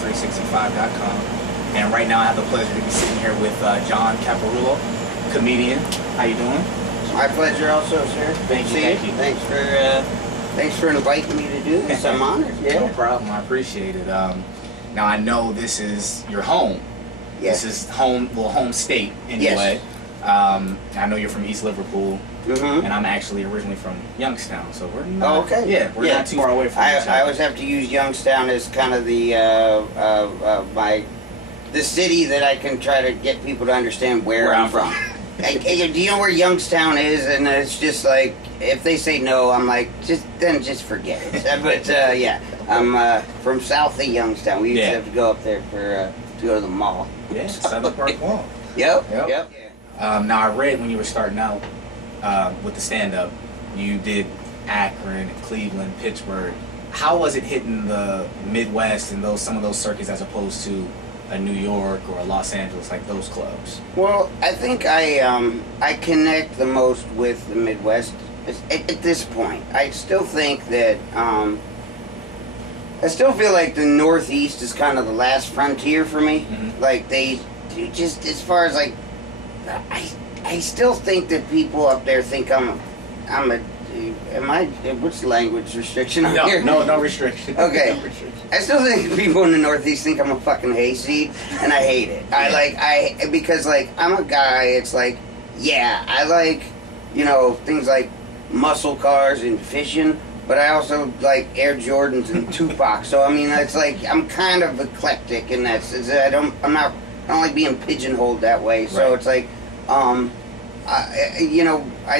Marc365.com. And right now I have the pleasure to be sitting here with John Caparulo, comedian. How you doing? My pleasure also, sir. Thank you. Thanks for inviting me to do this. I'm honored. Yeah. No problem. I appreciate it. Now I know this is your home. Yes. This is home state anyway. Yes. I know you're from East Liverpool, Mm-hmm. and I'm actually originally from Youngstown, so we're not. Oh, okay. Yeah, we're not too far away from each other. I always have to use Youngstown as kind of the the city that I can try to get people to understand where I'm from. Hey, do you know where Youngstown is? And it's just like, if they say no, I'm like, just forget it. But yeah, I'm from south of Youngstown. We used to have to go up there for to go to the mall. Yeah, Southern Park Mall. Yep. Now I read when you were starting out with the stand-up, you did Akron, Cleveland, Pittsburgh. How was it hitting the Midwest and some of those circuits as opposed to a New York or a Los Angeles, like those clubs? Well, I think I connect the most with the Midwest at this point. I still think that I still feel like the Northeast is kind of the last frontier for me. Mm-hmm. Like they do, just as far as like I still think that people up there think am I what's the language restriction on here? No restriction. Okay. No restriction. I still think people in the Northeast think I'm a fucking hayseed, and I hate it. Because like I'm a guy. It's like, yeah, I like, things like muscle cars and fishing, but I also like Air Jordans and Tupac. So I mean, it's like I'm kind of eclectic in that sense. I don't like being pigeonholed that way. So It's like, I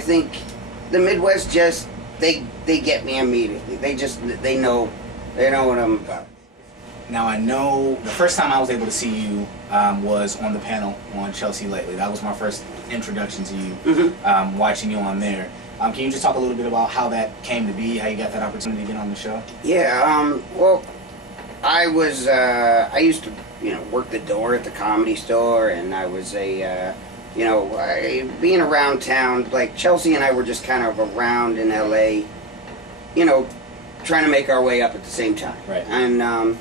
think the Midwest just they get me immediately. They know what I'm about. Now I know the first time I was able to see you was on the panel on Chelsea Lately. That was my first introduction to you, Mm-hmm. watching you on there. Can you just talk a little bit about how that came to be, how you got that opportunity to get on the show? Yeah, well, I used to, work the door at the Comedy Store, and I was being around town, like Chelsea and I were just kind of around in LA, trying to make our way up at the same time. Right. And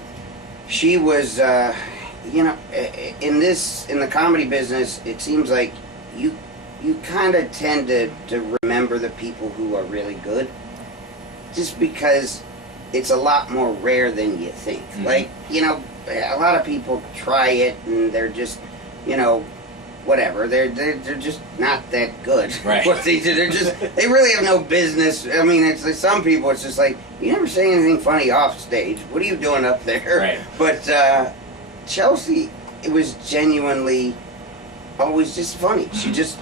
she was, in the comedy business, it seems like you kind of tend to remember the people who are really good, just because it's a lot more rare than you think. Mm-hmm. Like, a lot of people try it and they're just, whatever. They're just not that good. Right. What they do, they really have no business. I mean, it's like some people. It's just like, you never say anything funny off stage. What are you doing up there? Right. But Chelsea, it was genuinely always just funny. She just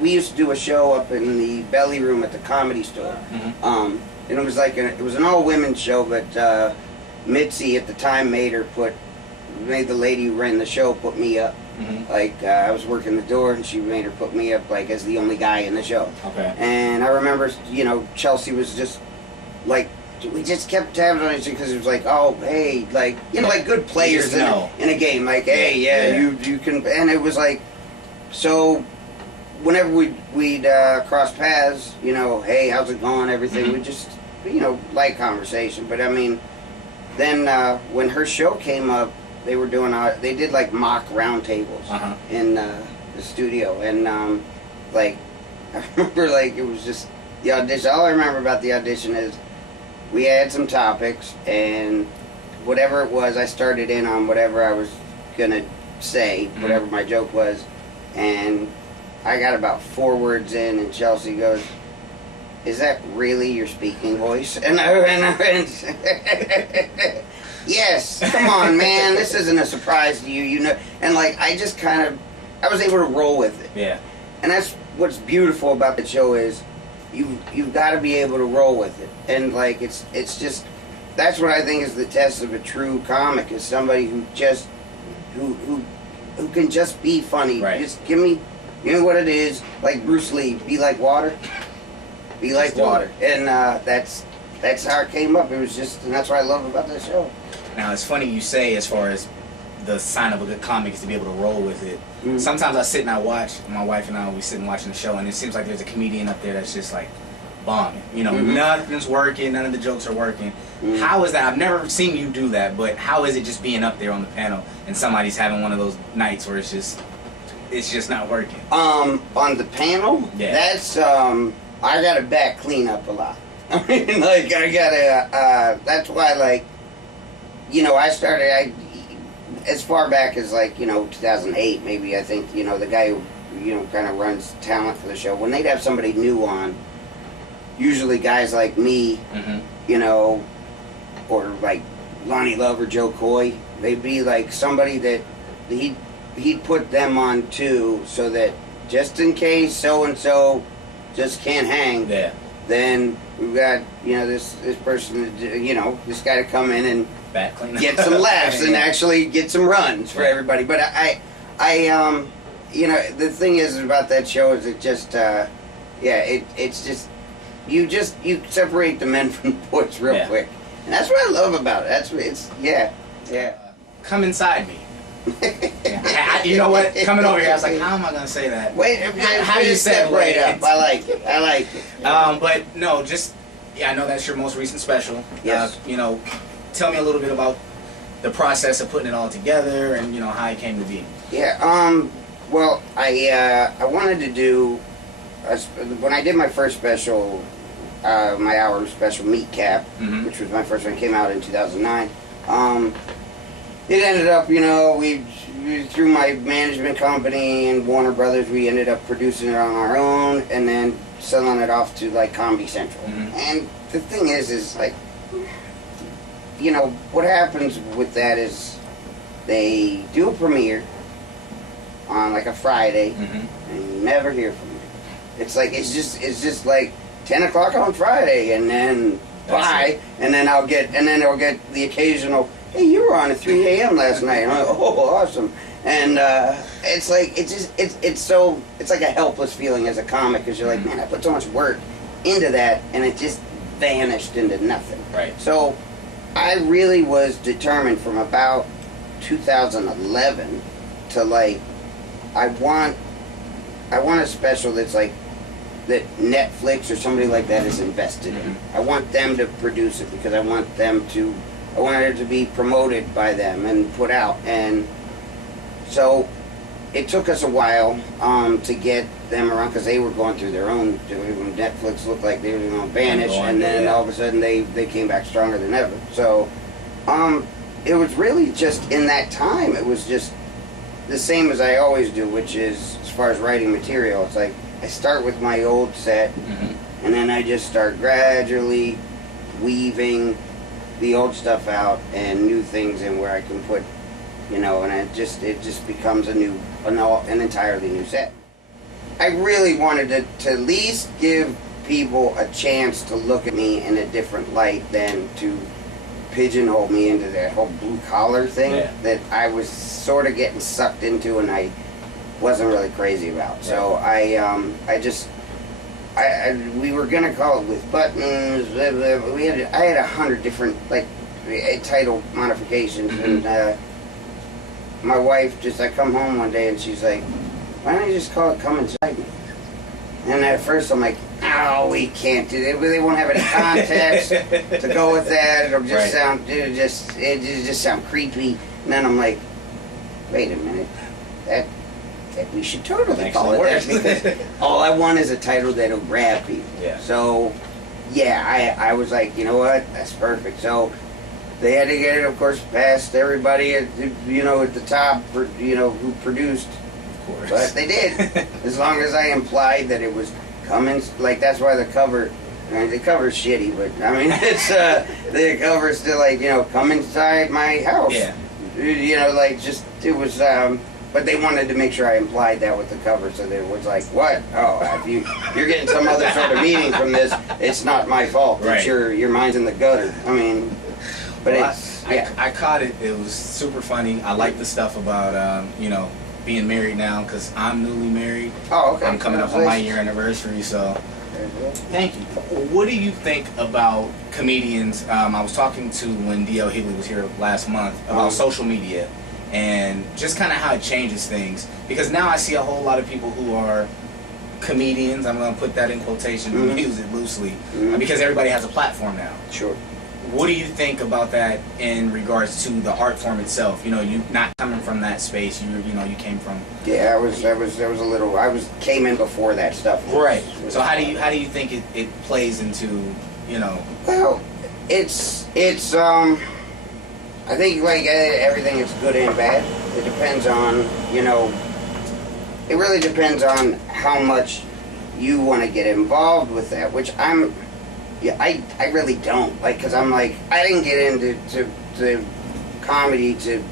we used to do a show up in the belly room at the Comedy Store. Mm-hmm. And it was like it was an all women show, but Mitzi at the time made the lady who ran the show put me up. Mm-hmm. Like I was working the door, and she made her put me up like as the only guy in the show. Okay. And I remember, Chelsea was just like, we just kept tabs on each other because it was like, oh hey, like like good players in a game, like hey you can, and it was like, so whenever we'd cross paths, hey, how's it going, everything, we just light conversation. But I mean, then when her show came up, they did like mock roundtables in the studio, and like I remember, like it was just the audition. All I remember about the audition is we had some topics, and whatever it was, I started in on whatever I was gonna say, whatever my joke was, and I got about 4 words in, and Chelsea goes, "Is that really your speaking voice?" And I went, yes, come on, man, this isn't a surprise to you, And like, I just I was able to roll with it. Yeah. And that's what's beautiful about the show is you've got to be able to roll with it. And like, it's just, that's what I think is the test of a true comic, is somebody who just, who can just be funny. Right. Just give me what it is, like Bruce Lee, be like water. Be like water. And that's how it came up. It was just, and that's what I love about this show. Now, it's funny you say, as far as the sign of a good comic is to be able to roll with it. Mm-hmm. Sometimes I sit and I watch, my wife and I will be sitting watching the show, and it seems like there's a comedian up there that's just like bombing. You know, nothing's working, none of the jokes are working. How is that? I've never seen you do that, but how is it just being up there on the panel and somebody's having one of those nights where it's just not working? On the panel, that's I gotta back clean up a lot. I mean, like I gotta. That's why, like, you know, I started as far back as, like, you know, 2008 maybe. I think, you know, the guy who, you know, kind of runs talent for the show, when they'd have somebody new on, usually guys like me, you know, or like Lonnie Love or Joe Coy, they'd be like somebody that he'd put them on too, so that just in case so and so just can't hang, then we've got, you know, this person, you know, this guy to come in and get some laughs and actually get some runs for everybody. But I you know, the thing is about that show is it just it's just you separate the men from the boys real quick, and that's what I love about it. Come inside me. You know what? Coming over here, I was like, how am I gonna say that? Wait, how do you separate up? I like it. But no, just I know that's your most recent special. Yes. You know, tell me a little bit about the process of putting it all together, and you know how it came to be. Yeah. Well, I wanted to do when I did my first special, my hour special Meat Cap, which was my first one, came out in 2009. It ended up, you know, we through my management company and Warner Brothers, we ended up producing it on our own and then selling it off to like Comedy Central. And the thing is like, you know, what happens with that is they do a premiere on like a Friday, and you never hear from them. It's like it's just like 10 o'clock on Friday, and then bye, and then I'll get the occasional, hey, you were on at 3 a.m. last night. And I'm like, oh, awesome. And it's like it's like a helpless feeling as a comic, because you're like, man, I put so much work into that, and it just vanished into nothing. Right. So I really was determined from about 2011 to like, I want a special that's like that Netflix or somebody like that is invested in. I want them to produce it because I want it to be promoted by them and put out. And so it took us a while to get them around, because they were going through their own. When Netflix looked like they were going to vanish, and then all of a sudden they came back stronger than ever. So it was really just in that time. It was just the same as I always do, which is as far as writing material. It's like I start with my old set, and then I just start gradually weaving the old stuff out and new things in where I can put, you know, and it just becomes an entirely new set. I really wanted to at least give people a chance to look at me in a different light than to pigeonhole me into that whole blue collar thing that I was sort of getting sucked into, and I wasn't really crazy about. So we were gonna call it With Buttons. I had 100 different like title modifications, and my wife I come home one day and she's like, "Why don't you just call it Come Inside Me?" And at first I'm like, "Oh, we can't do that. They won't have any context to go with that. It'll just sound, it just sound creepy." And then I'm like, "Wait a minute, that we should totally call it that, because all I want is a title that'll grab people." So, I was like, you know what, that's perfect. So they had to get it, of course, past everybody at the top, who produced. Of course. But they did, as long as I implied that it was coming. Like, that's why the cover. I mean, the cover's shitty, but I mean, it's the cover's still like, come inside my house. It was. But they wanted to make sure I implied that with the cover, so that it was like, what? Oh, if you're getting some other sort of meaning from this, it's not my fault. Right. It's your mind's in the gutter. I mean, but I caught it. It was super funny. I like the stuff about being married now, because I'm newly married. Oh, okay. I'm coming up on my year anniversary, so thank you. What do you think about comedians? I was talking to when D.L. Hughley was here last month about social media and just kind of how it changes things, because now I see a whole lot of people who are comedians, I'm going to put that in quotation, use it loosely, because everybody has a platform now. Sure. What do you think about that in regards to the art form itself? You know, you not coming from that space, you came from. Yeah, came in before that stuff. Right. So how do you think it plays into, you know? Well, it's I think like everything is good and bad. It depends on, you know, it really depends on how much you want to get involved with that, which I really don't, like, because I'm like, I didn't get into to comedy to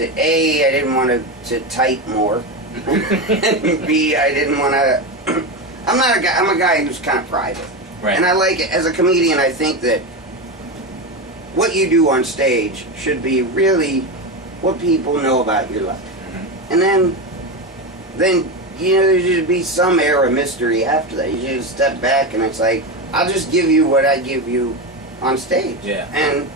A, I didn't want to type more, and B, I didn't want to, I'm a guy who's kind of private, right. And I like, as a comedian, I think that what you do on stage should be really what people know about your life, and then you know, there should be some air of mystery after that. You just step back and it's like, I'll just give you what I give you on stage. Yeah. And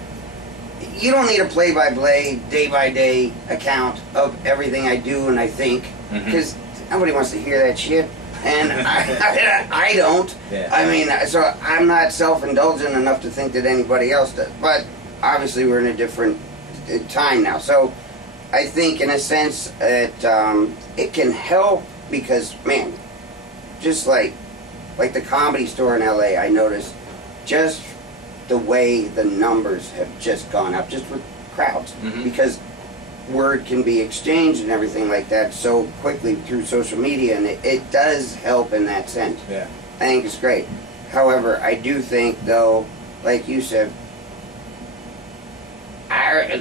you don't need a play-by-play, day-by-day account of everything I do and I think, because nobody wants to hear that shit. And I don't. Yeah. I mean, so I'm not self-indulgent enough to think that anybody else does. But obviously we're in a different time now. So I think in a sense that it can help because, man, just like the Comedy Store in LA, I noticed just the way the numbers have just gone up, just with crowds, because word can be exchanged and everything like that so quickly through social media, and it does help in that sense. Yeah. I think it's great. However, I do think, though, like you said,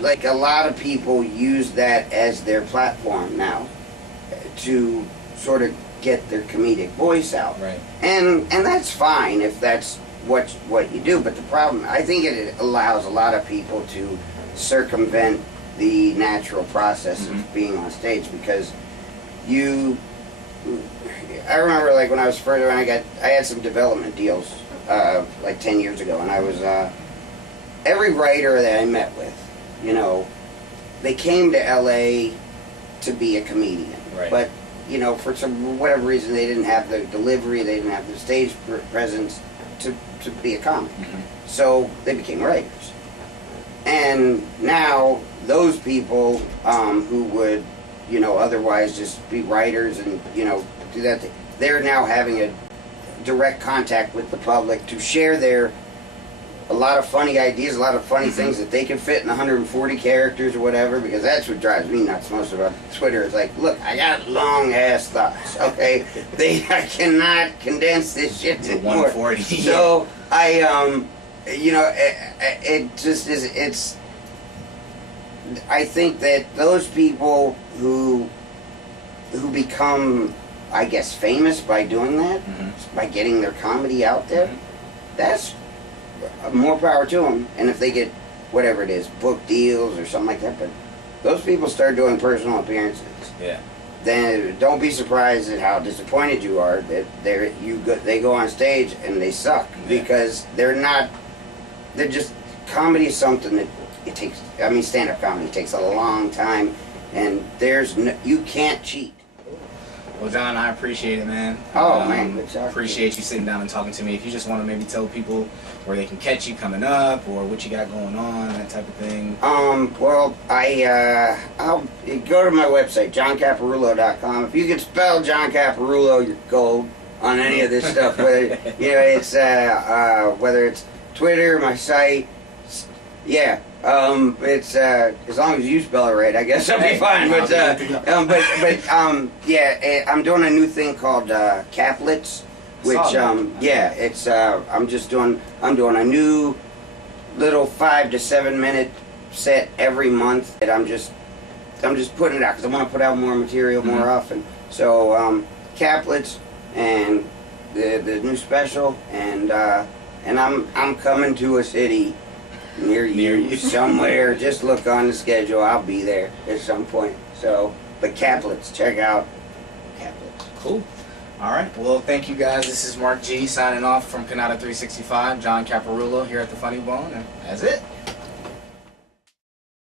like a lot of people use that as their platform now to sort of get their comedic voice out. Right. And that's fine if that's what you do, but the problem, I think it allows a lot of people to circumvent the natural process of being on stage, because I remember like when I was further, and I had some development deals like 10 years ago, and I was every writer that I met with, you know, they came to LA to be a comedian, right. But you know, for whatever reason, they didn't have the delivery, they didn't have the stage presence to be a comic. So they became writers. And now those people who would, you know, otherwise just be writers and, you know, do that, they're now having a direct contact with the public to share a lot of funny ideas, a lot of funny things that they can fit in 140 characters or whatever, because that's what drives me nuts most about Twitter. It's like, look, I got long ass thoughts, okay? I cannot condense this shit to 140. So you know, it just is, I think that those people who become, I guess, famous by doing that, by getting their comedy out there, that's more power to them. And if they get whatever it is, book deals or something like that, but those people start doing personal appearances, then don't be surprised at how disappointed you are that they go on stage and they suck, because they're just, comedy is something that it takes, I mean, stand-up comedy takes a long time, and you can't cheat. Well, John, I appreciate it, man. Oh, man, good talk. Appreciate you sitting down and talking to me. If you just want to maybe tell people where they can catch you coming up, or what you got going on, that type of thing. Well, I'll go to my website, johncaparulo.com. If you can spell John Caparulo, you're gold on any of this stuff. Whether, you know, it's whether it's Twitter, my site, yeah. It's as long as you spell it right, I guess I'll be fine. But yeah, I'm doing a new thing called Caplets, which yeah, it's I'm doing a new little 5 to 7 minute set every month that I'm just putting it out because I want to put out more material more often. So Caplets and the new special, and I'm coming to a city near you somewhere. Just look on the schedule. I'll be there at some point. So, but Caplets, check out Caplets. Cool. All right. Well, thank you guys. This is Mark G signing off from Canada 365. John Caparulo here at the Funny Bone, and that's it.